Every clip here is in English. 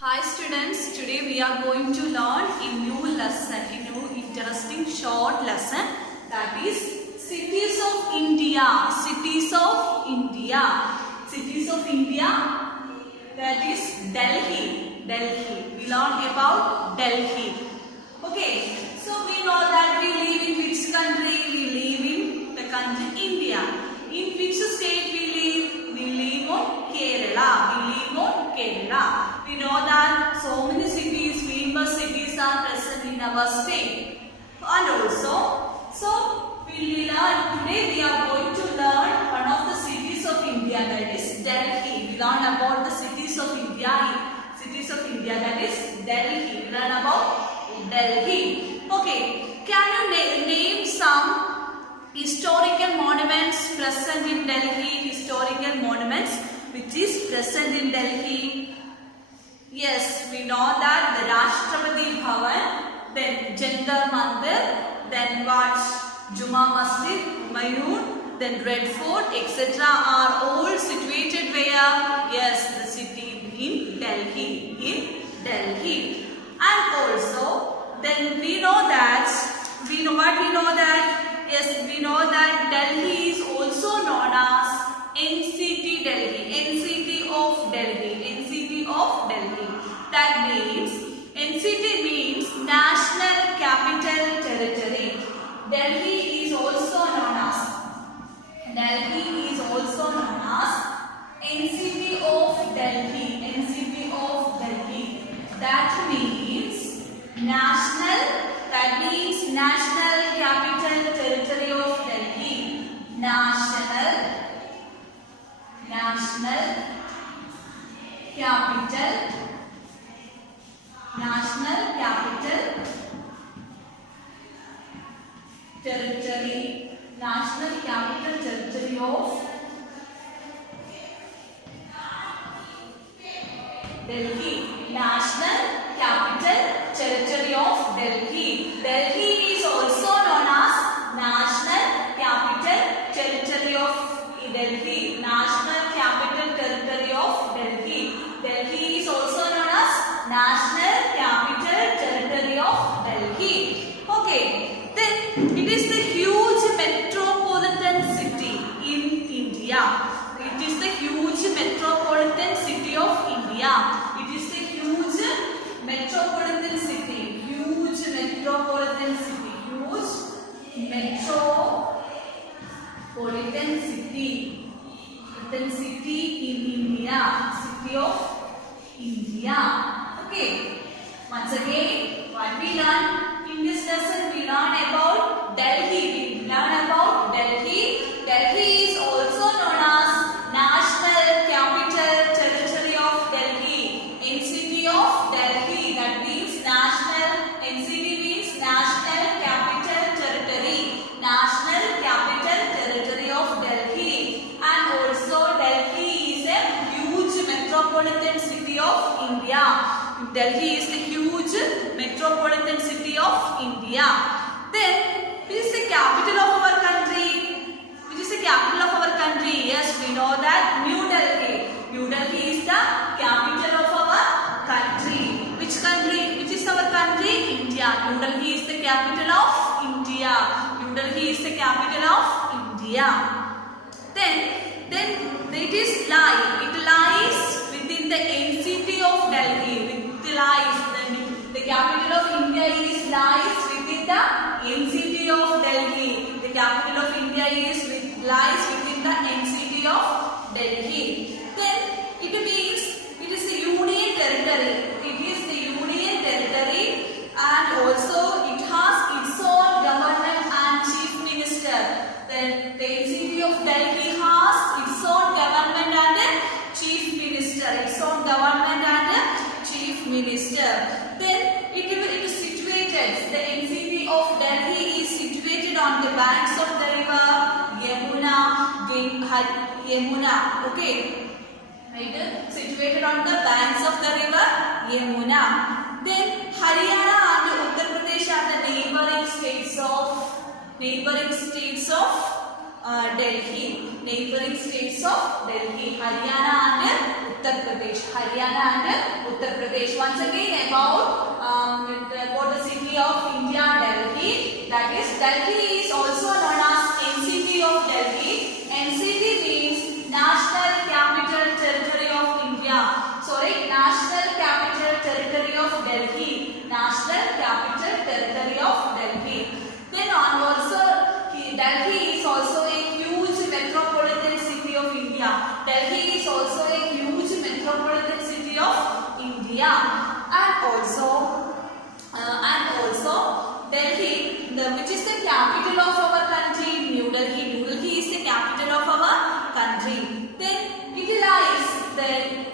Hi students, today we are going to learn a new lesson, a new interesting short lesson, that is cities of India. Cities of India. Cities of India, that is Delhi. Delhi. We learn about Delhi. Okay, so we know that we live in which country? We live in the country India. In which state we live? We live on Kerala. We live on Kerala. We know that so many cities, famous cities are present in our state. And also, so we learn today we are going to learn one of the cities of India, that is Delhi. We learn about the cities of India. Cities of India, that is Delhi. We learn about Delhi. Okay, can you name some historical monuments present in Delhi? Historical monuments which is present in Delhi. Yes, we know that the Rashtrapati Bhavan, then Jantar Mandir, then what? Juma Masjid, Humayun, then Red Fort, etc. are all situated where? Yes, the city in Delhi. In Delhi. And also, then we know that, we know that? Yes, we know that Delhi is also known as NCT Delhi. NCT of Delhi. NCT of Delhi. That means NCT means National Capital Territory. Delhi is also known as NCT of Delhi. NCT of Delhi. That means National Capital Territory of Delhi. National Capital Territory. National Capital Territory of Delhi. National Capital Territory of Delhi. Delhi is also known as National Capital Territory of Delhi. National Capital Territory of Delhi. Delhi is also known as National Capital Territory of Delhi. Okay, then it is the huge metropolitan city in India. It is the huge metropolitan city of India. It is the huge metropolitan city. Huge metropolitan city. Huge metropolitan city. Metropolitan city in India. City of India. Okay. Once again, what we learn in this lesson? We learn about Delhi. We learn about Delhi. Delhi is also known as National Capital Territory of Delhi. NCT of Delhi. That means NCT means National Capital Territory. National Capital Territory of Delhi. And also Delhi is a huge metropolitan city of India. Delhi is the huge metropolitan city of India. Then, which is the capital of our country? Which is the capital of our country? Yes, we know that New Delhi. New Delhi is the capital of our country. Which country? Which is our country? India. New Delhi is the capital of India. New Delhi is the capital of India. Then it is It lies within the NCT of Delhi. The capital of India lies within the NCT of Delhi. The capital of India lies within the NCT of Delhi. Then it means it is a union territory. It is the union territory, and also it has its own government and chief minister. Then the NCT of Delhi has its own government and chief minister. Its own government and chief minister. Then it is situated. The NCT of Delhi is situated on the banks of the river Yamuna. Okay, right? Situated on the banks of the river Yamuna. Then Haryana and Uttar Pradesh are the neighboring states of Delhi. Neighboring states of Delhi. Haryana and Uttar Pradesh. Delhi, National Capital Territory of Delhi. Then on also Delhi is also a huge metropolitan city of India. Delhi is also a huge metropolitan city of India, and also Delhi, which is the capital of our country, New Delhi. New Delhi is the capital of our country. Then it lies, the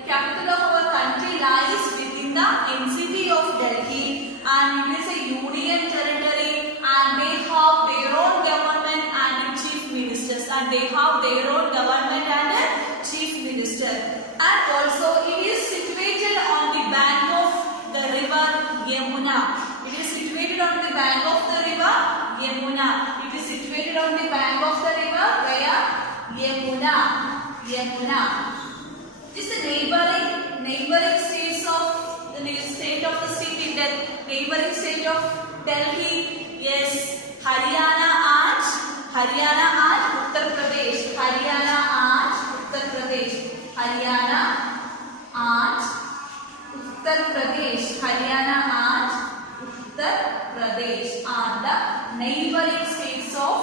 capital of our country lies within the NCT of Delhi, and it is a union territory, and they have their own government and chief ministers, and they have their own government and chief minister. And also it is situated on the bank of the river Yamuna. It is situated on the bank of the river Yamuna. It is situated on the bank of the river where Yamuna. This is the neighboring states of the state of the city. The neighboring state of Delhi. Yes, Haryana and Uttar Pradesh. Haryana and Uttar Pradesh. Haryana and Uttar Pradesh. Haryana and Uttar Pradesh are the neighboring states are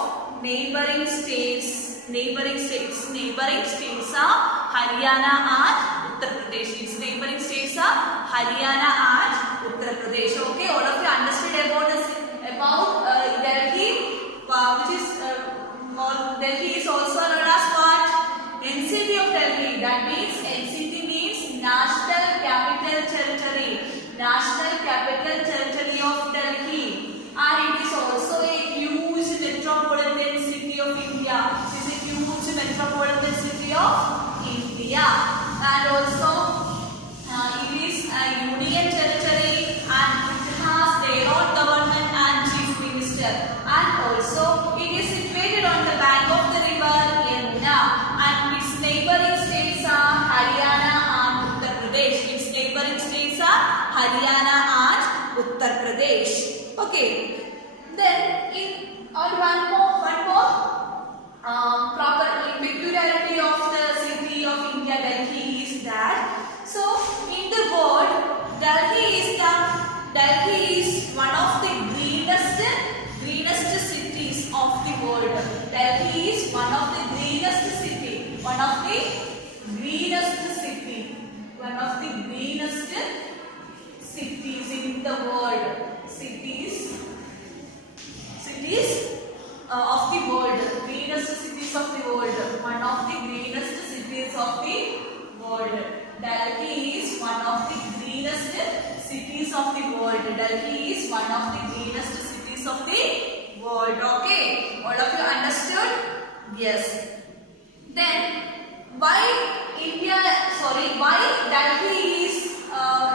Haryana and Uttar Pradesh. Its neighboring states are Haryana and Uttar Pradesh. Okay, all of you understood about Delhi, which is Delhi is also known as what? NCT of Delhi. That means NCT means National Capital Territory. National Capital Territory of Delhi, and it is also a huge metropolitan city of India. It is a huge metropolitan city of India, and also it is a union territory, and it has their own government and chief minister. And also it is situated on the bank of the river Yamuna, and its neighboring states are Haryana and Uttar Pradesh. Its neighboring states are Haryana and Uttar Pradesh. Okay. Then one more proper peculiarity of the city of India, Delhi, is that so in the world Delhi is one of the greenest cities of the world. Delhi is one of the greenest city. One of the greenest cities in the world. Cities of the world. Greenest cities of the world. One of the greenest cities of the world. Delhi is one of the greenest cities of the world. Delhi is one of the greenest cities of the world. Okay, all of you understood? Yes. Then why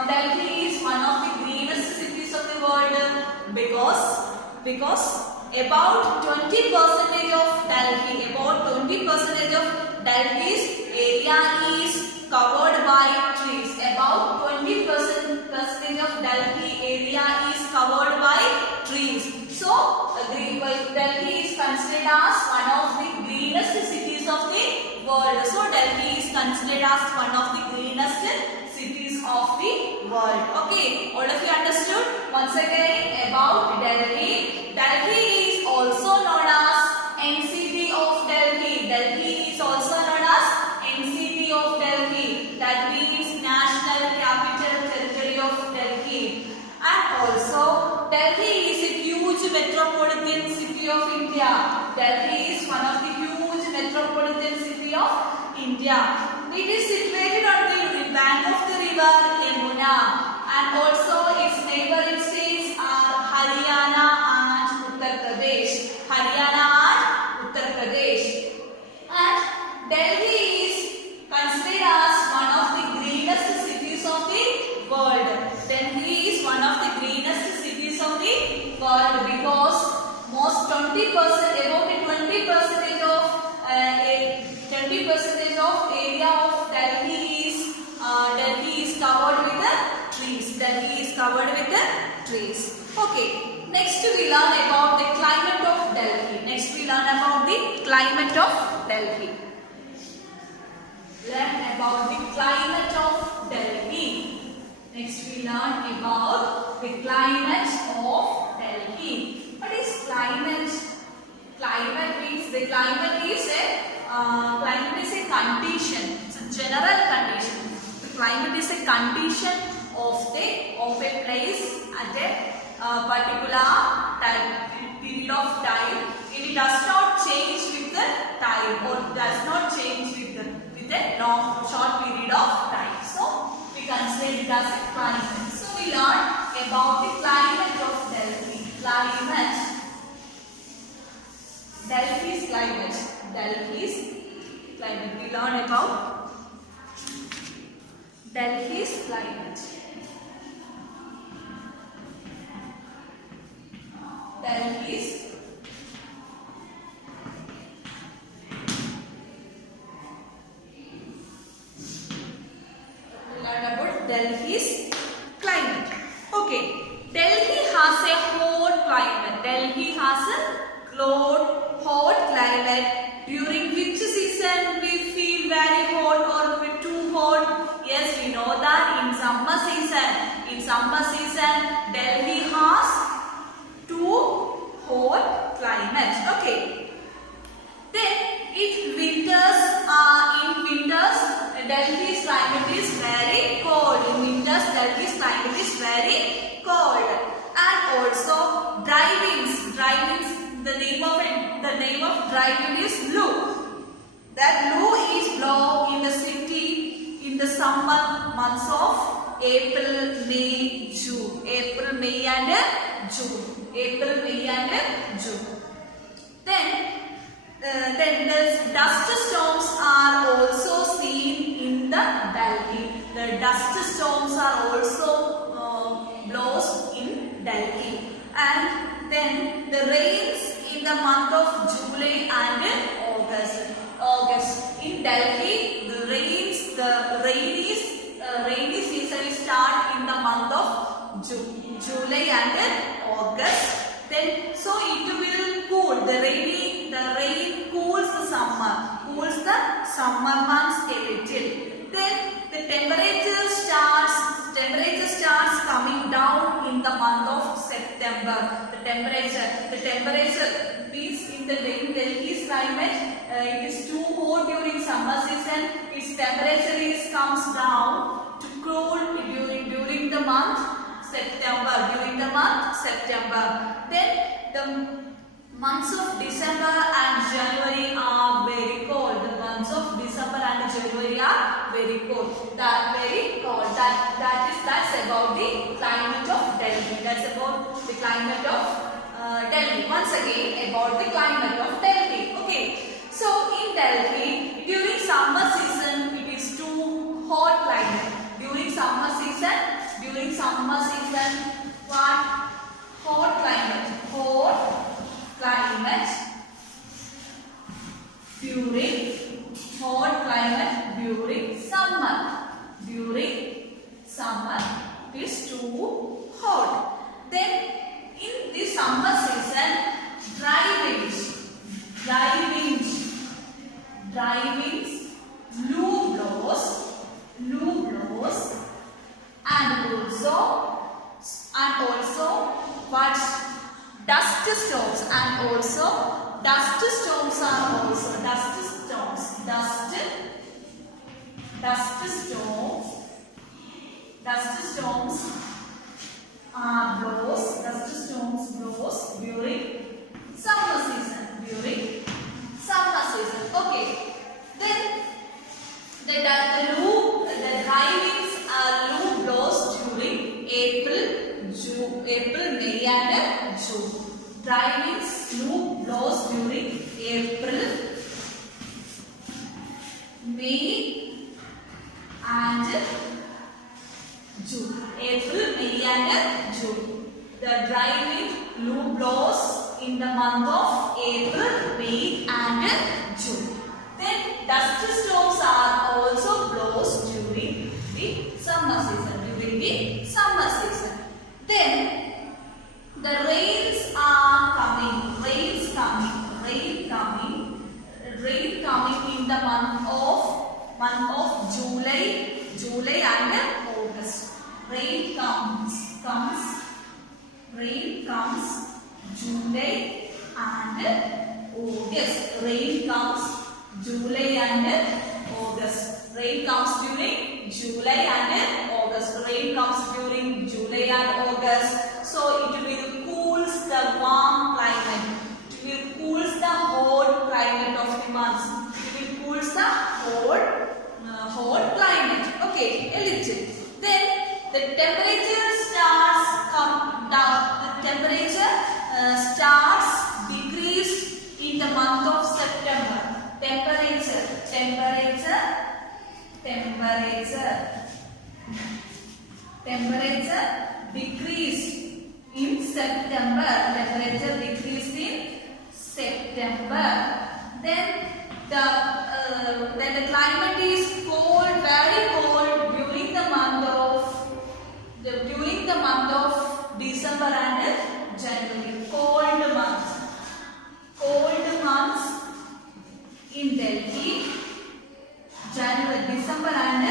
Delhi is one of the greenest cities of the world? Because about 20% of Delhi's area is covered by trees. About 20% of Delhi area is covered by trees. So Delhi is considered as one of the greenest cities of the world. So Delhi is considered as one of the greenest cities of the world. Okay, all of you understood? Once again about Delhi. Delhi is also known as NCT of Delhi. Delhi is also known as NCT of Delhi. That means National Capital Territory of Delhi. And also Delhi is a huge metropolitan city of India. Delhi is one of the huge metropolitan city of India. It is situated on the bank of the river Yamuna, and also its neighboring states are Haryana and Uttar Pradesh. Haryana and Uttar Pradesh. And Delhi is considered as one of the greenest cities of the world. Delhi is one of the greenest cities of the world because most 20% of area of Delhi is covered with the trees. Delhi is covered with the trees. Okay. Next we learn about the climate of Delhi. Learn about the climate of Delhi. Next we learn about the climate of Delhi. What is climate? Climate means the climate is a condition. It's a general condition. The climate is a condition of a place at a particular period of time. It does not change with the time, or does not change with a short period of time. So we consider it as a climate. So we learn about the climate of Delhi. Climate. Delhi's climate. Delhi's climate. We learn about Delhi's climate. Delhi's Delhi's climate. Okay, Delhi has a hot climate. Delhi has a hot climate. During which season we feel very hot or too hot? Yes, we know that in summer season. In summer season, Delhi has too hot climate. Okay. Then in winters, Delhi's climate is very cold. In winters, Delhi's climate is very cold. And also dry winds. Dry winds. The name of dry wind is Loo. That Loo is blow in the city in the summer months of April, May, June. April, May and June. April, May and June. Then the dust storms are also seen in the Delhi. The dust storms are also blows in Delhi. And then the rains in the month of July and August. In Delhi, the rainy season start in the month of July and August. Then so it will cool. The rain cools the summer months a little. Then the temperature starts coming down in the month of September. The temperature means in Delhi's climate, it is too hot during summer season. Its temperature comes down to cool during the month September. Then the months of December and January are very cold. The months of December and January are very cold. That's about the climate of Delhi. That's about the climate of Delhi. Once again, about the climate of Delhi. Okay. So in Delhi, during summer season, it is too hot climate. During summer season, what? Hot climate. Hot climate during summer. During summer it is too hot. Then in the summer season, dry winds, Loo blows, and also what? Dust storms are also Dust storms blows during summer season. Okay. Then the dry winds Loo blows during April, May and June. Dry winds Loo blows during April, May and June. April, May and June. The dry wind Loo blows in the month of April, May and June. Then dust storms are also blows during the summer season. Then the rains are coming. Rain coming in the month of July and August. Rain comes July and August. Rain comes July and August. Rain comes during July and August. Rain comes during July and August. So it will cools the warm climate. It will cools the whole climate of the months. It will cools the whole climate. Okay, a little. Then the temperature starts come down. The temperature starts decreased in the month of September. Temperature decreased in September. Temperature decreased in September. Then the climate is cold, very cold during the month of December and January. Cold months in Delhi, January, December and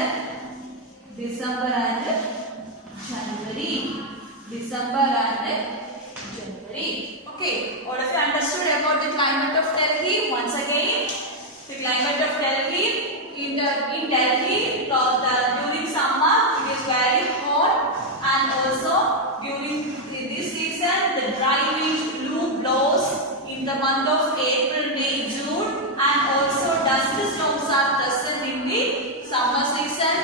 January. Okay, all of you understood about the climate of Delhi. Once again, the climate of Delhi. In Delhi, during summer it is very hot, and also during this season the dry wind blows in the month of April, May, June, and also dust storms are present in the summer season,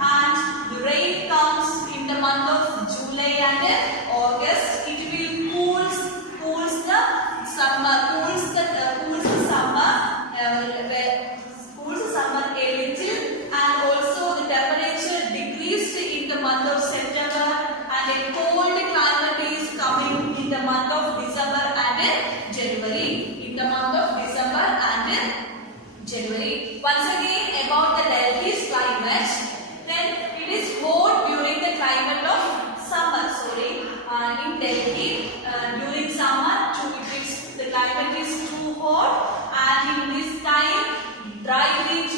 and the rain comes in the month of July and August. It will cools the summer a little, and also the temperature decreased in the month of September, and a cold climate is coming in the month of December and January. Once again about the Delhi's climate. Then it is hot during the climate of summer. In Delhi during summer the climate is too hot, and in this time dry wind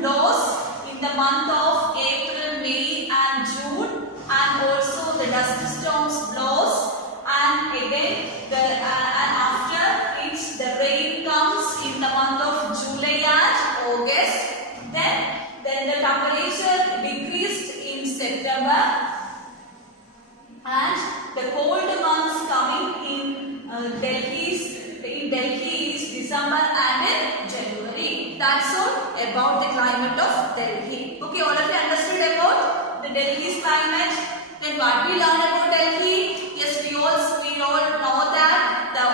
blows in the month of April, May and June, and also the dust storms blows, and again and after it the rain comes in the month of July and August. Then the temperature decreased in September, and the cold months coming in Delhi is December and January. That's all about the climate of Delhi. Okay, all of you understood about the Delhi's climate. Then what we learn about Delhi? Yes, we all know that the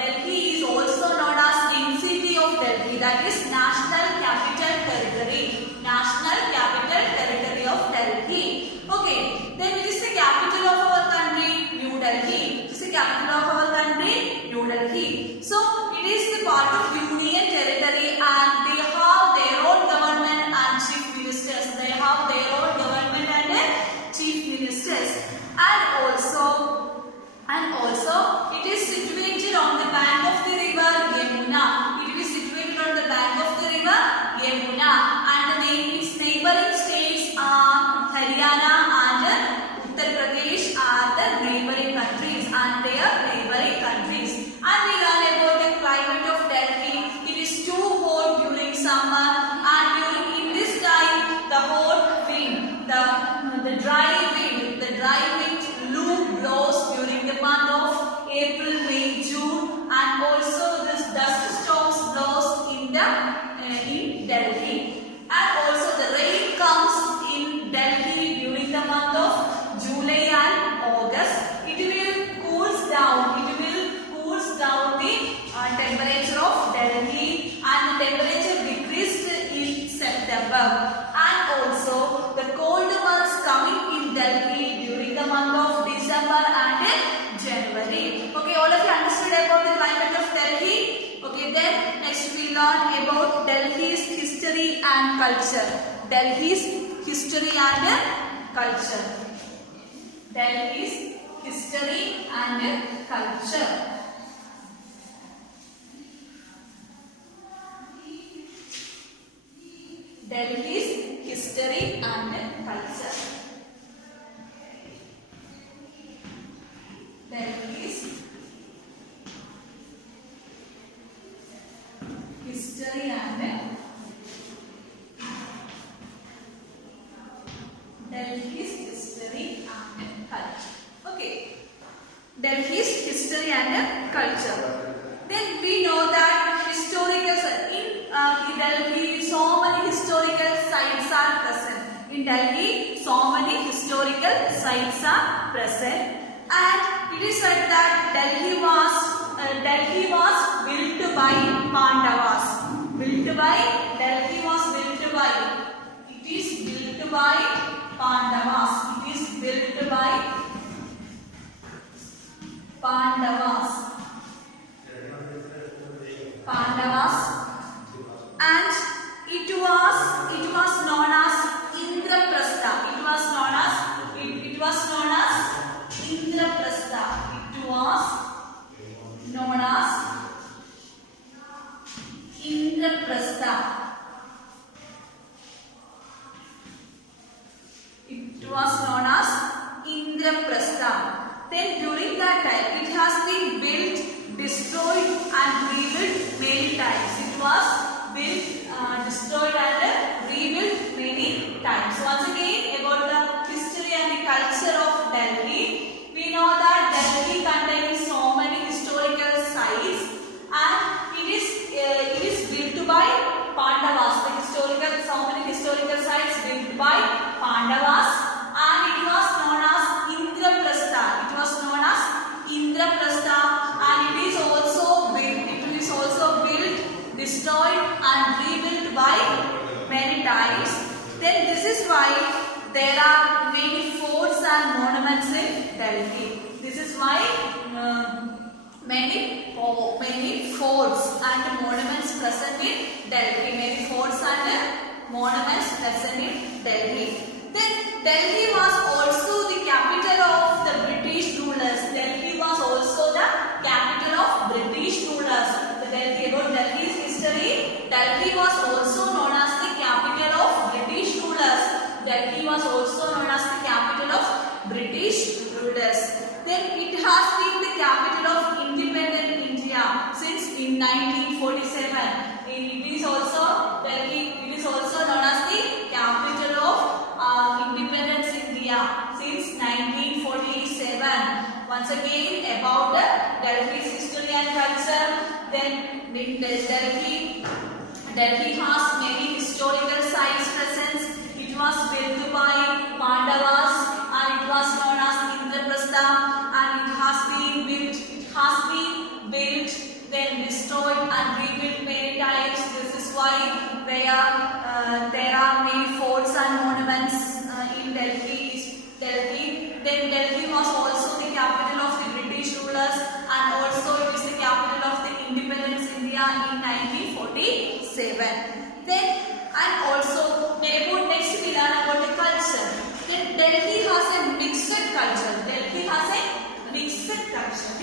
Delhi is also known as Pink City of Delhi. That is National Capital Territory. National Capital Territory of Delhi. Okay, then which is the capital of our country? New Delhi. Which is the capital of our country? New Delhi. So it is the part of Union Territory, and they have their own government and chief ministers. And also it is situated on the bank of the river Yamuna. It is situated on the bank of the river Yamuna, and its neighboring states are Haryana and Uttar Pradesh are the neighboring countries, and they are neighboring countries. And we learn about the climate of Delhi. It is too hot during summer, and in this time the hot wind, the dry wind blows during the month of April, May, June, and also this dust storms blows in Delhi. And also the rain comes in Delhi during the month of July and August. It will cools down the temperature of Delhi, and the temperature decreased in September. And also the cold months coming in Delhi during the month of December and January. Okay, all of you understood about the climate of Delhi. Okay, then next we learn about Delhi's history and culture. Delhi's history and culture. Delhi's history and culture. Delhi's history and culture. Delhi's Delhi's history and culture. Then we know that in Delhi so many historical sites are present. In Delhi so many historical sites are present, and it is said that Delhi was built by Pandavas. Delhi was built by. It is built by Pandavas. It is built by Pandavas. And it was known as Indraprastha. It was known as Indraprastha. It was known as Indraprastha. It was known as Indraprastha. Then during that time, it has been built, destroyed and rebuilt many times. It was built, destroyed and rebuilt many times. Once again, about the history and the culture of Delhi, we know that Delhi contains so many historical sites, and it is built by Pandavas. So many historical sites built by Pandavas, and it was known as Indraprastha. And it is also built, destroyed and rebuilt by many times. Then this is why there are many forts and monuments in Delhi. This is why many forts and monuments present in Delhi. Many forts and monuments present in Delhi. Then Delhi was also the capital of the British rulers. Delhi was also the capital of British rulers. About Delhi's history, Delhi was also known as the capital of British rulers. Delhi was also known as the capital of British rulers. Then it has been the capital of independent India since in 1947. It is also known as the capital of independence India since 1947. Once again, about the Delhi's history and culture. Then Delhi has many historical sites present. It was built by Pandavas, and it was known as Indraprastha, and it has been built, then destroyed and rebuilt many times. This is why there are many forts and monuments in Delhi. Then Delhi was also the capital of the British rulers, and also it is the capital of the independence India in 1947. Then and also about next we learn about the culture. Then Delhi has a mixed culture. It has a mixed culture.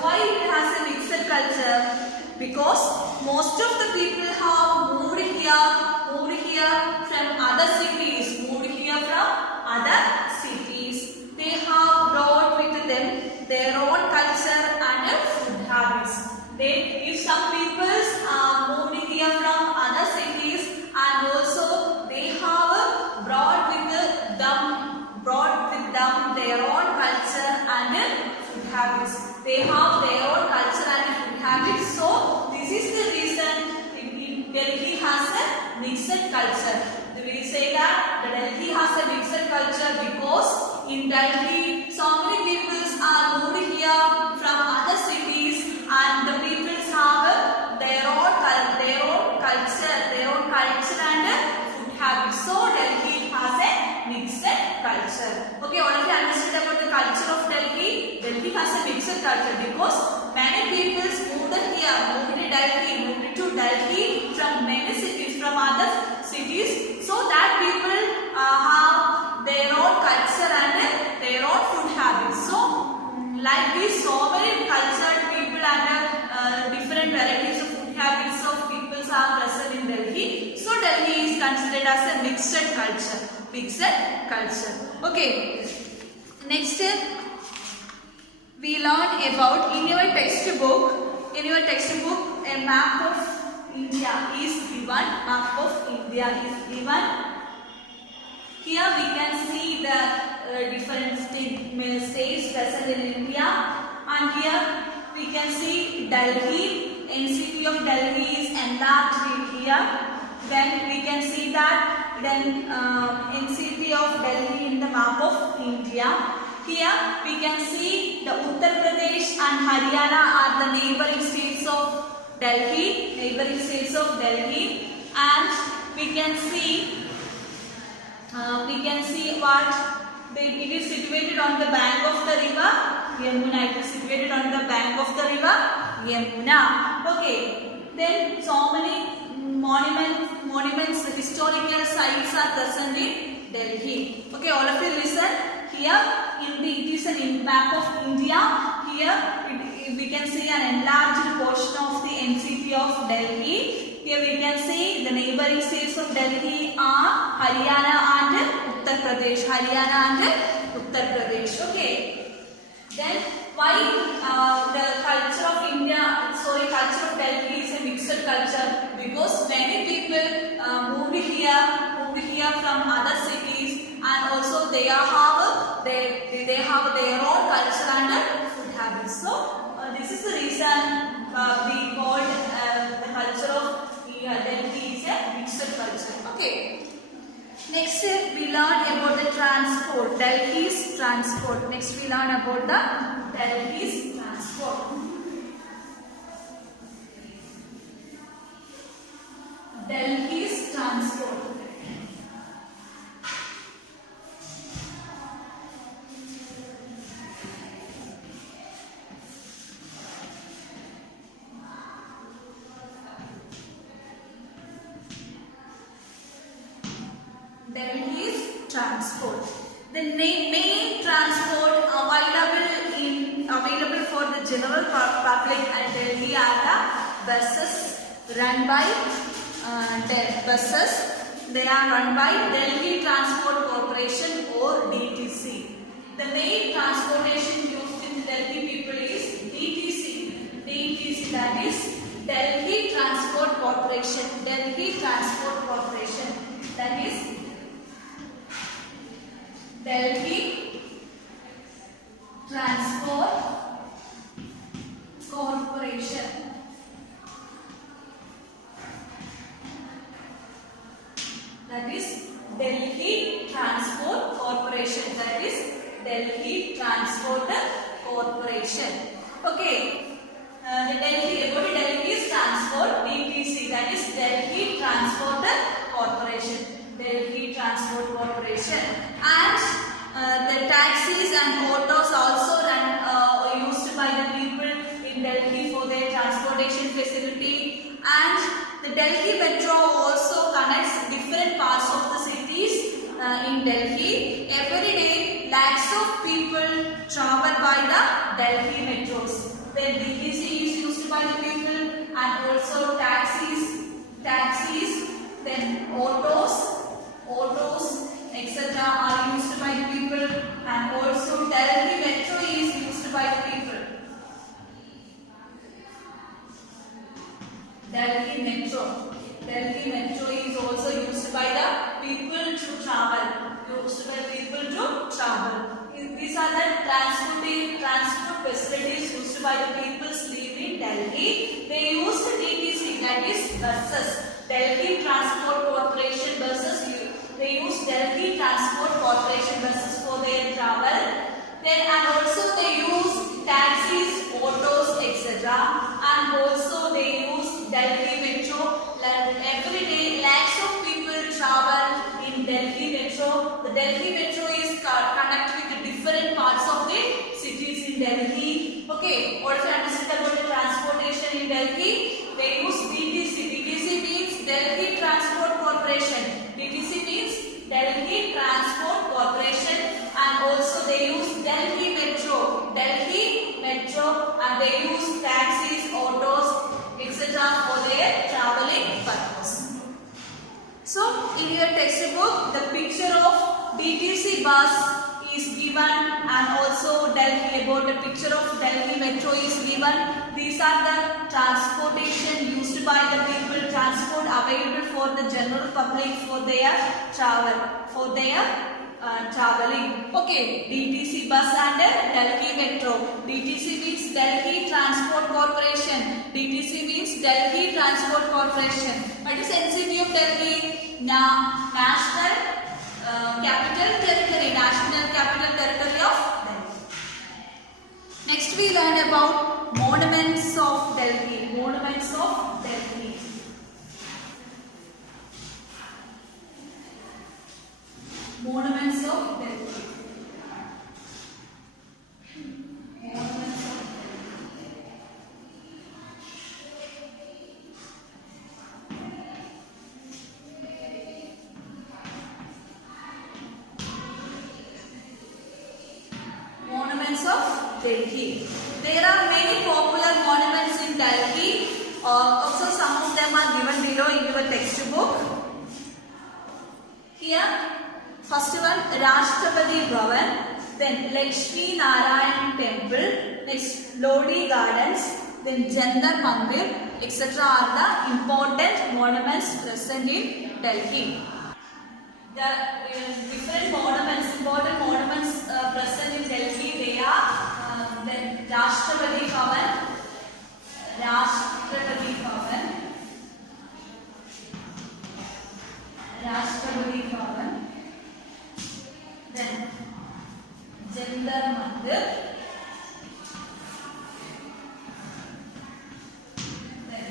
Why it has a mixed culture? Because most of the people have moved here from other cities. They have brought with them their own culture and food habits. If some peoples moved here from other cities, and also they have brought with them their own culture and food habits. They have their own culture and food habits. So this is the reason Delhi has a mixed culture. We say that Delhi has a mixed culture because in Delhi so many peoples are moved here from other cities, and the peoples have their own culture and food habits. So Delhi has a mixed culture. Okay, already understood about the culture of Delhi. Delhi has a mixed culture because many peoples moved to Delhi from many cities, from other cities, so that people have their own culture and their own food habits. So like this, so many cultured people and different varieties of food habits of peoples are present in Delhi. So Delhi is considered as a mixed culture. Okay, next we learn about in your textbook a map of India is given. Map of India is given. Here we can see the different states present in India, and here we can see Delhi. NCT of Delhi is enlarged here. Then we can see that NCT of Delhi in the map of India. Here we can see the Uttar Pradesh and Haryana are the neighboring states of Delhi, and we can see what it is situated on the bank of the river Yamuna. It is situated on the bank of the river Yamuna. Okay. Then so many monuments, historical sites are present in Delhi. Okay, all of you listen. Here it is an map of India. Here we can see an enlarged portion of the NCT of Delhi. Here we can see the neighboring states of Delhi are Haryana and Uttar Pradesh. Okay. Then why the culture of culture of Delhi is a mixed culture? Because many people moved here from other cities, and also they have their own culture and food habits. So this is the reason we called the culture of Delhi is a mixed culture. Okay. Next we learn about the transport. Delhi's transport. Next we learn about the Delhi's transport. Delhi's transport. Delhi's transport. The main transport available for the general public at Delhi are the buses run by They are run by Delhi Transport Corporation or DTC. The main transportation used in Delhi people is DTC. DTC, that is Delhi Transport Corporation. Delhi Transport Corporation. That is Delhi Transport Corporation. That is Delhi Transport Corporation. That is Delhi Transport Corporation. Okay. About Delhi's transport, DTC. That is Delhi Transport Corporation. Delhi Transport Corporation. And the taxis and autos also used by the people in Delhi for their transportation facility. And the Delhi Metro also connects different parts of the cities in Delhi. Every day, lakhs of people travel by the Delhi metros. Then DTC is used by the people, and also taxis, then autos, etc. are used by the people, and also Delhi Metro is used by the people. Delhi Metro is also used by the people to travel. These are the transport facilities used by the people living in Delhi. They use the DTC, that is buses. Delhi Transport Corporation buses. They use Delhi Transport Corporation buses for their travel. Then and also they use taxis, autos, etc. And also they use Delhi Metro. Every day, lakhs of people travel in Delhi Metro. The Delhi Metro is connected with the different parts of the cities in Delhi. Okay, what do you understand about the transportation in Delhi? They use DTC. DTC means Delhi Transport Corporation. DTC means Delhi Transport Corporation, and also they use Delhi Metro. And they use taxis, autos, etc. for their traveling purpose. So, in your textbook, the picture of DTC bus is given, and also about the picture of Delhi Metro is given. These are the transportation used by the people, transport available for the general public for their travel, for their traveling. Okay, DTC bus and Delhi Metro. DTC means Delhi Transport Corporation. DTC means Delhi Transport Corporation. What is NCT of Delhi? National Capital Territory. National Capital Territory of Delhi. Next we learn about monuments of Delhi. Monuments of Delhi. Monuments of Delhi. Monuments of Monuments of Delhi. There are many popular monuments in Delhi. Also, some of them are given below in your textbook. Here, first one, Rashtrapati Bhavan, then Lakshmi Narayan Temple, next Lodi Gardens, then Jantar Mandir, etc. are the important monuments present in Delhi. The different monuments, important monuments present in Delhi, they are then Rashtrapati Bhavan, Rashtrapati Bhavan, Rashtrapati Bhavan, then Jantar Mandir, then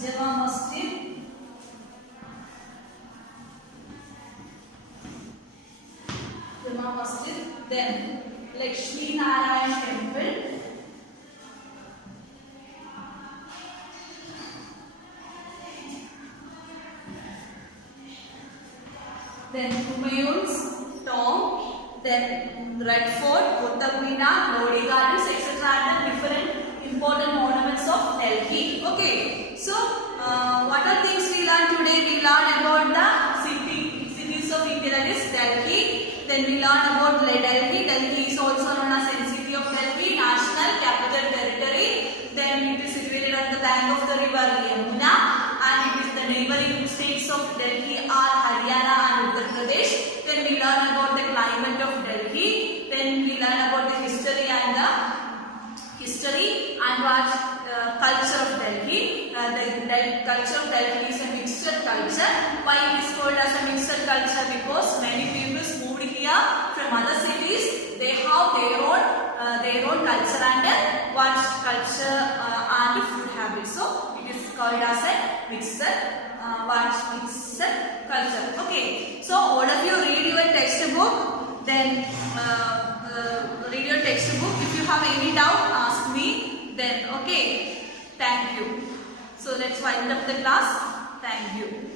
Jama Masjid, Jama Masjid, then Lakshmi Narayan Temple, then Humayun's tomb, then Red Fort, Qutub Minar, Lodi Gardens, etc. are the different important monuments of Delhi. Okay, so what are things we learned today? We learned about the cities of India, that is Delhi. Then we learned about Delhi. Delhi is also known as NCT of Delhi, National Capital Territory. Then it is situated on the bank of the river Yamuna, and it is the neighboring states of Delhi are Haryana and Uttar Pradesh. Then we learn about the climate of Delhi. Then we learn about the history and what culture of Delhi. The culture of Delhi is a mixed culture. Why it is called as a mixed culture? Because many people moved here from other cities. They have their own culture and food habits. So it is called as a mixed culture. Okay. So all of you read your textbook. Then read your textbook. If you have any doubt, ask me. Then okay. Thank you. So let's wind up the class. Thank you.